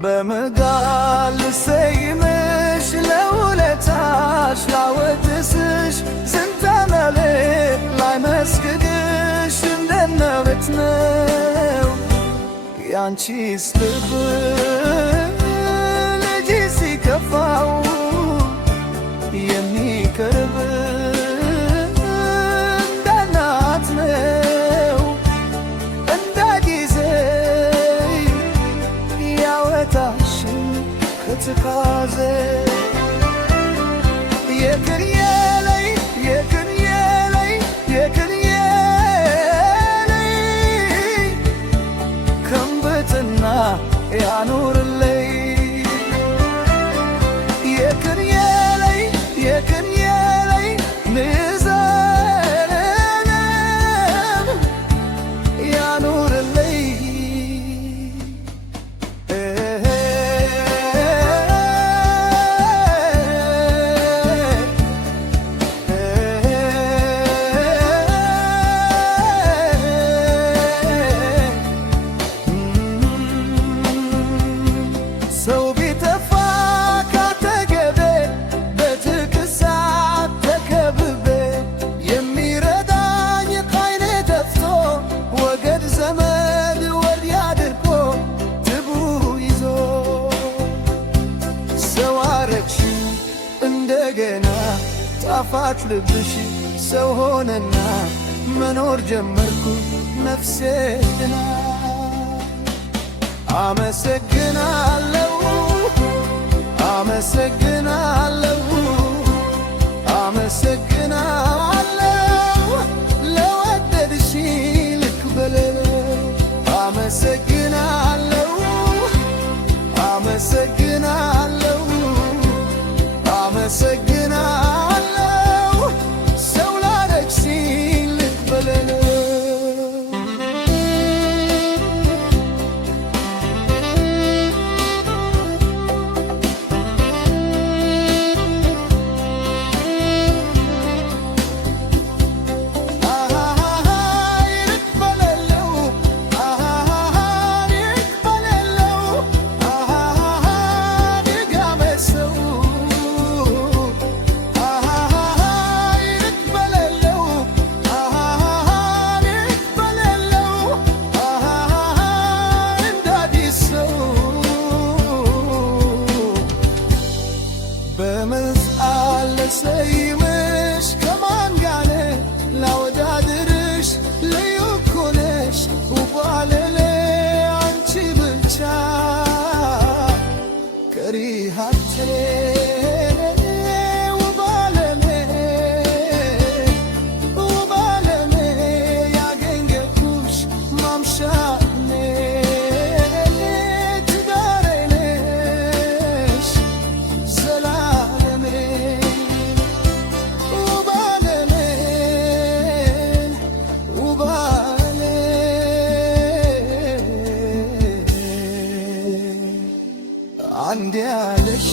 በመጋል ሰይምሽ ለውለታሽ ላወድስሽ ዝንተመሌ ላይመስግድሽ እንደነበት ነው ያንቺስ ልብ ልጅ ሲከፋው የሚቀርብ እንደ እናት ነው እንደ ጊዜ ያወጣሽ ከትካዜ የክርየለይ የክርየለይ የክርየለይ ከምብትና ያኑርለይ የክርየለይ የክርየለይ ንዘረለም ያኑርለይ ሰው ቢጠፋ ካጠገቤ በትኩሳት ተከብቤ የሚረዳኝ ከዓይኔ ጠፍቶ ወገን ዘመድ ወዲያ አድርጎ ትቡ ይዞ ሰው አረግሽው እንደገና ጣፋጭ ልብሽ ሰው ሆነና መኖር ጀመርኩ ነፍሴ ድና አመሰግናለሁ አመሰግናለሁ አመሰግናለሁ ለወደድሽ ልክ በሌለው አመሰግናለሁ አመሰግናለሁ አመሰግናለሁ ሰው ላረግሽ ልክ በሌለው በመጽአል ሰይምሽ ከማን ጋር ላወዳድርሽ ልዩ እኮ ነሽ ውብ አለሌ አንቺ ብቻ ቀሪ ሀብቴ ውብ አለሜ ውብ አለሜ ያገኘሁሽ ማምሻኔ ትዳሬ ነሽ አንድ ያለሽ